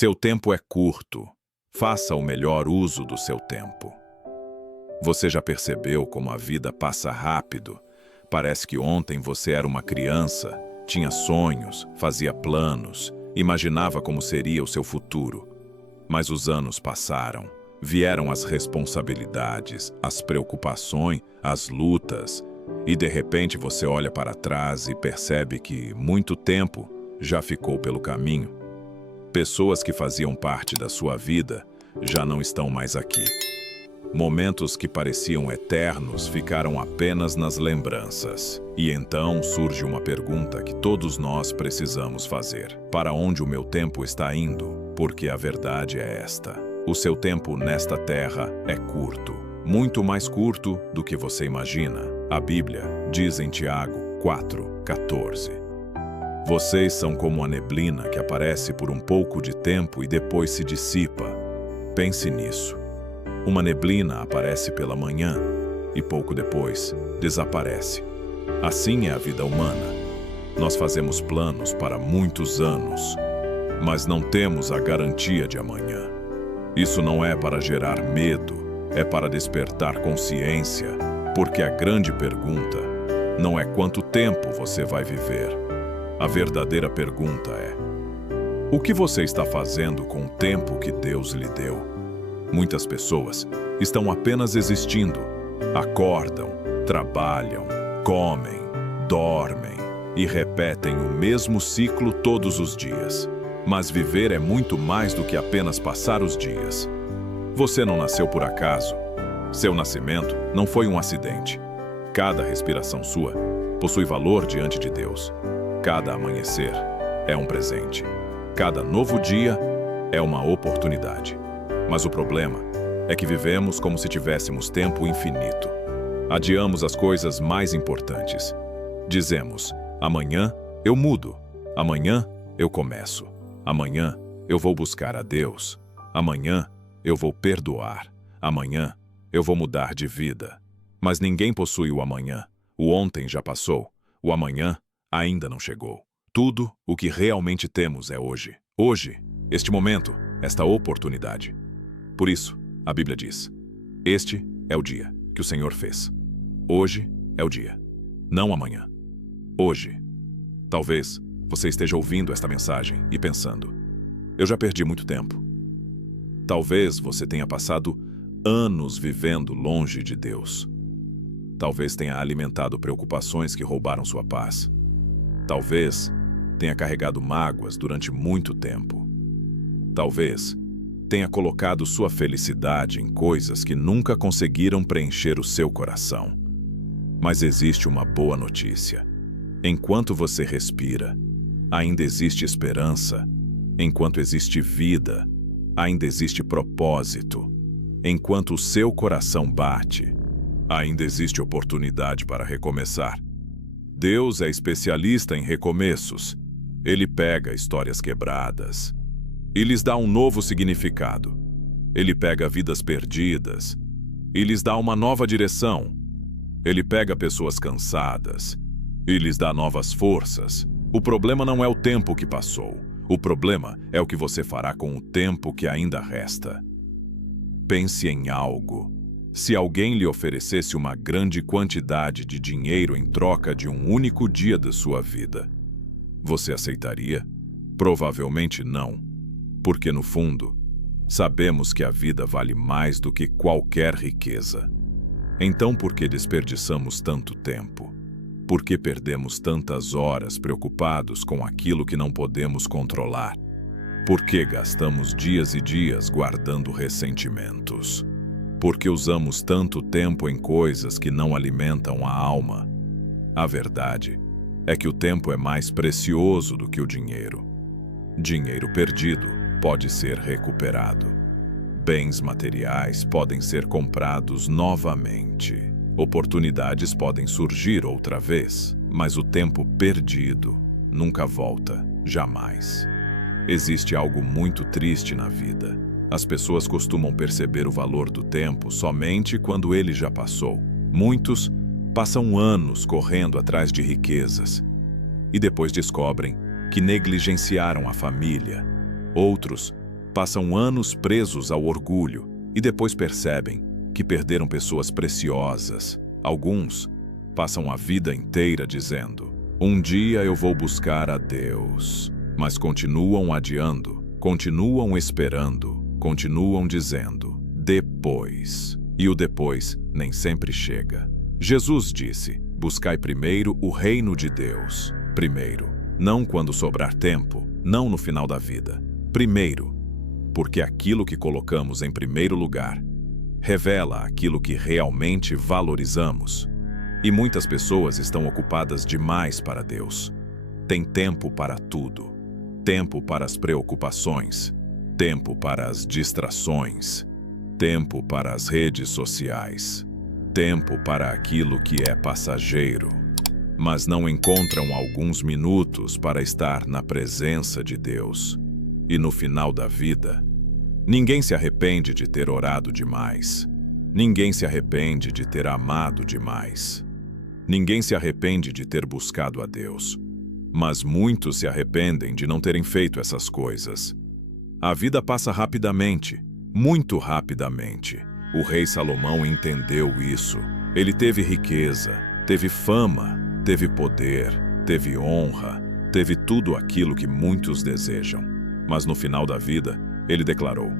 Seu tempo é curto. Faça o melhor uso do seu tempo. Você já percebeu como a vida passa rápido? Parece que ontem você era uma criança, tinha sonhos, fazia planos, imaginava como seria o seu futuro. Mas os anos passaram, vieram as responsabilidades, as preocupações, as lutas, e de repente você olha para trás e percebe que muito tempo já ficou pelo caminho. Pessoas que faziam parte da sua vida já não estão mais aqui. Momentos que pareciam eternos ficaram apenas nas lembranças. E então surge uma pergunta que todos nós precisamos fazer. Para onde o meu tempo está indo? Porque a verdade é esta: o seu tempo nesta terra é curto. Muito mais curto do que você imagina. A Bíblia diz em Tiago 4:14. Vocês são como a neblina que aparece por um pouco de tempo e depois se dissipa. Pense nisso. Uma neblina aparece pela manhã e pouco depois desaparece. Assim é a vida humana. Nós fazemos planos para muitos anos, mas não temos a garantia de amanhã. Isso não é para gerar medo, é para despertar consciência, porque a grande pergunta não é quanto tempo você vai viver. A verdadeira pergunta é: o que você está fazendo com o tempo que Deus lhe deu? Muitas pessoas estão apenas existindo. Acordam, trabalham, comem, dormem e repetem o mesmo ciclo todos os dias. Mas viver é muito mais do que apenas passar os dias. Você não nasceu por acaso. Seu nascimento não foi um acidente. Cada respiração sua possui valor diante de Deus. Cada amanhecer é um presente. Cada novo dia é uma oportunidade. Mas o problema é que vivemos como se tivéssemos tempo infinito. Adiamos as coisas mais importantes. Dizemos: amanhã eu mudo. Amanhã eu começo. Amanhã eu vou buscar a Deus. Amanhã eu vou perdoar. Amanhã eu vou mudar de vida. Mas ninguém possui o amanhã. O ontem já passou. O amanhã ainda não chegou. Tudo o que realmente temos é hoje. Hoje, este momento, esta oportunidade. Por isso, a Bíblia diz: este é o dia que o Senhor fez. Hoje é o dia, não amanhã. Hoje. Talvez você esteja ouvindo esta mensagem e pensando: eu já perdi muito tempo. Talvez você tenha passado anos vivendo longe de Deus. Talvez tenha alimentado preocupações que roubaram sua paz. Talvez tenha carregado mágoas durante muito tempo. Talvez tenha colocado sua felicidade em coisas que nunca conseguiram preencher o seu coração. Mas existe uma boa notícia. Enquanto você respira, ainda existe esperança. Enquanto existe vida, ainda existe propósito. Enquanto o seu coração bate, ainda existe oportunidade para recomeçar. Deus é especialista em recomeços. Ele pega histórias quebradas e lhes dá um novo significado. Ele pega vidas perdidas e lhes dá uma nova direção. Ele pega pessoas cansadas e lhes dá novas forças. O problema não é o tempo que passou. O problema é o que você fará com o tempo que ainda resta. Pense em algo. Se alguém lhe oferecesse uma grande quantidade de dinheiro em troca de um único dia da sua vida, você aceitaria? Provavelmente não, porque no fundo, sabemos que a vida vale mais do que qualquer riqueza. Então por que desperdiçamos tanto tempo? Por que perdemos tantas horas preocupados com aquilo que não podemos controlar? Por que gastamos dias e dias guardando ressentimentos? Por que usamos tanto tempo em coisas que não alimentam a alma? A verdade é que o tempo é mais precioso do que o dinheiro. Dinheiro perdido pode ser recuperado. Bens materiais podem ser comprados novamente. Oportunidades podem surgir outra vez, mas o tempo perdido nunca volta, jamais. Existe algo muito triste na vida. As pessoas costumam perceber o valor do tempo somente quando ele já passou. Muitos passam anos correndo atrás de riquezas e depois descobrem que negligenciaram a família. Outros passam anos presos ao orgulho e depois percebem que perderam pessoas preciosas. Alguns passam a vida inteira dizendo: um dia eu vou buscar a Deus, mas continuam adiando, continuam esperando, continuam dizendo depois. E o depois nem sempre chega. Jesus disse: buscai primeiro o reino de Deus. Primeiro, não quando sobrar tempo, não no final da vida. Primeiro, porque aquilo que colocamos em primeiro lugar revela aquilo que realmente valorizamos. E muitas pessoas estão ocupadas demais para Deus. Tem tempo para tudo. Tempo para as preocupações, tempo para as distrações, tempo para as redes sociais, tempo para aquilo que é passageiro, mas não encontram alguns minutos para estar na presença de Deus. E no final da vida, ninguém se arrepende de ter orado demais. Ninguém se arrepende de ter amado demais. Ninguém se arrepende de ter buscado a Deus. Mas muitos se arrependem de não terem feito essas coisas. A vida passa rapidamente, muito rapidamente. O rei Salomão entendeu isso. Ele teve riqueza, teve fama, teve poder, teve honra, teve tudo aquilo que muitos desejam. Mas no final da vida, ele declarou: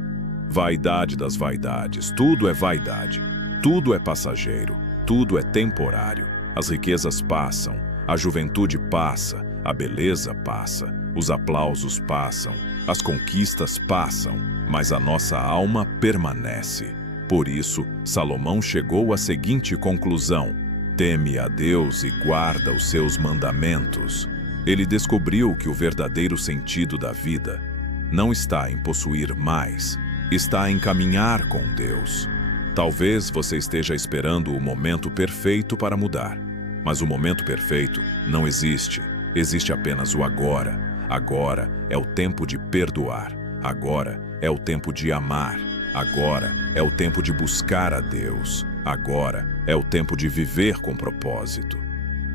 vaidade das vaidades, tudo é vaidade, tudo é passageiro, tudo é temporário. As riquezas passam, a juventude passa, a beleza passa, os aplausos passam, as conquistas passam, mas a nossa alma permanece. Por isso, Salomão chegou à seguinte conclusão: teme a Deus e guarda os seus mandamentos. Ele descobriu que o verdadeiro sentido da vida não está em possuir mais, está em caminhar com Deus. Talvez você esteja esperando o momento perfeito para mudar, mas o momento perfeito não existe. Existe apenas o agora. Agora é o tempo de perdoar. Agora é o tempo de amar. Agora é o tempo de buscar a Deus. Agora é o tempo de viver com propósito.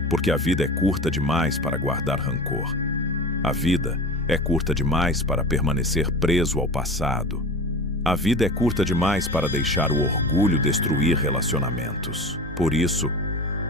Porque a vida é curta demais para guardar rancor. A vida é curta demais para permanecer preso ao passado. A vida é curta demais para deixar o orgulho destruir relacionamentos. Por isso,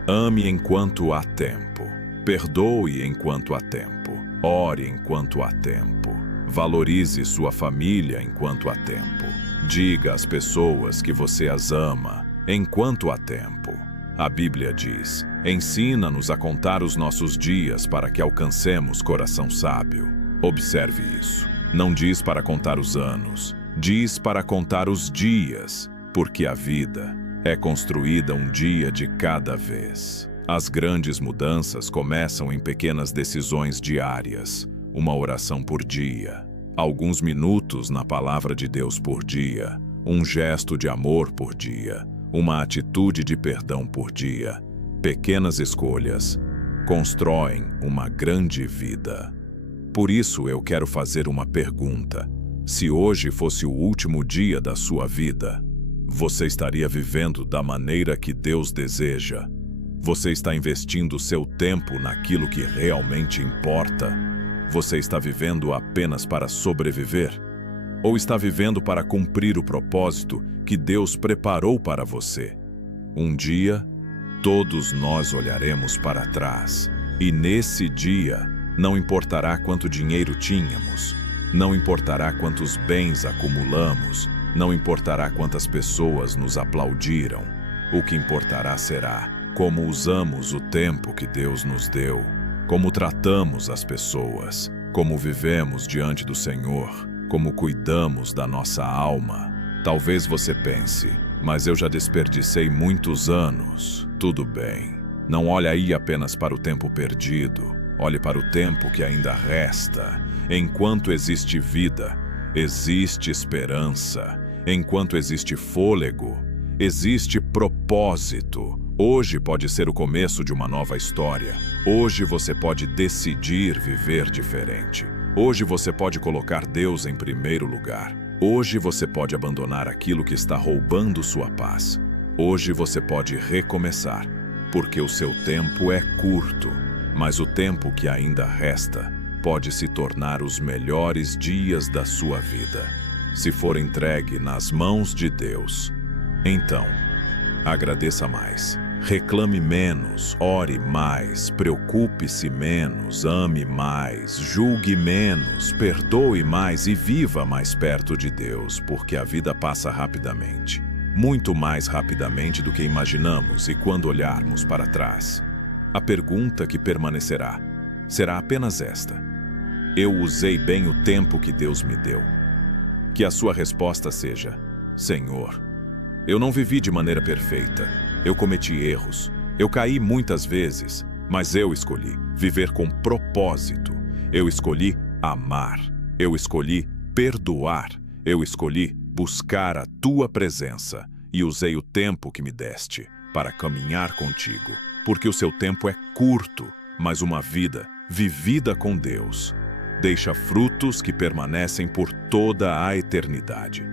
ame enquanto há tempo. Perdoe enquanto há tempo. Ore enquanto há tempo. Valorize sua família enquanto há tempo. Diga às pessoas que você as ama enquanto há tempo. A Bíblia diz: ensina-nos a contar os nossos dias para que alcancemos coração sábio. Observe isso. Não diz para contar os anos, diz para contar os dias, porque a vida é construída um dia de cada vez. As grandes mudanças começam em pequenas decisões diárias, uma oração por dia, alguns minutos na palavra de Deus por dia, um gesto de amor por dia, uma atitude de perdão por dia. Pequenas escolhas constroem uma grande vida. Por isso eu quero fazer uma pergunta. Se hoje fosse o último dia da sua vida, você estaria vivendo da maneira que Deus deseja? Você está investindo seu tempo naquilo que realmente importa? Você está vivendo apenas para sobreviver? Ou está vivendo para cumprir o propósito que Deus preparou para você? Um dia, todos nós olharemos para trás, e nesse dia, não importará quanto dinheiro tínhamos, não importará quantos bens acumulamos, não importará quantas pessoas nos aplaudiram. O que importará será como usamos o tempo que Deus nos deu, como tratamos as pessoas, como vivemos diante do Senhor, como cuidamos da nossa alma. Talvez você pense: mas eu já desperdicei muitos anos. Tudo bem. Não olhe aí apenas para o tempo perdido. Olhe para o tempo que ainda resta. Enquanto existe vida, existe esperança. Enquanto existe fôlego, existe propósito. Hoje pode ser o começo de uma nova história. Hoje você pode decidir viver diferente. Hoje você pode colocar Deus em primeiro lugar. Hoje você pode abandonar aquilo que está roubando sua paz. Hoje você pode recomeçar, porque o seu tempo é curto, mas o tempo que ainda resta pode se tornar os melhores dias da sua vida. se for entregue nas mãos de Deus, então, agradeça mais, reclame menos, ore mais, preocupe-se menos, ame mais, julgue menos, perdoe mais e viva mais perto de Deus, porque a vida passa rapidamente, muito mais rapidamente do que imaginamos, e quando olharmos para trás, a pergunta que permanecerá será apenas esta: eu usei bem o tempo que Deus me deu? Que a sua resposta seja: Senhor, eu não vivi de maneira perfeita, eu cometi erros, eu caí muitas vezes, mas eu escolhi viver com propósito, eu escolhi amar, eu escolhi perdoar, eu escolhi buscar a tua presença e usei o tempo que me deste para caminhar contigo, porque o seu tempo é curto, mas uma vida vivida com Deus deixa frutos que permanecem por toda a eternidade.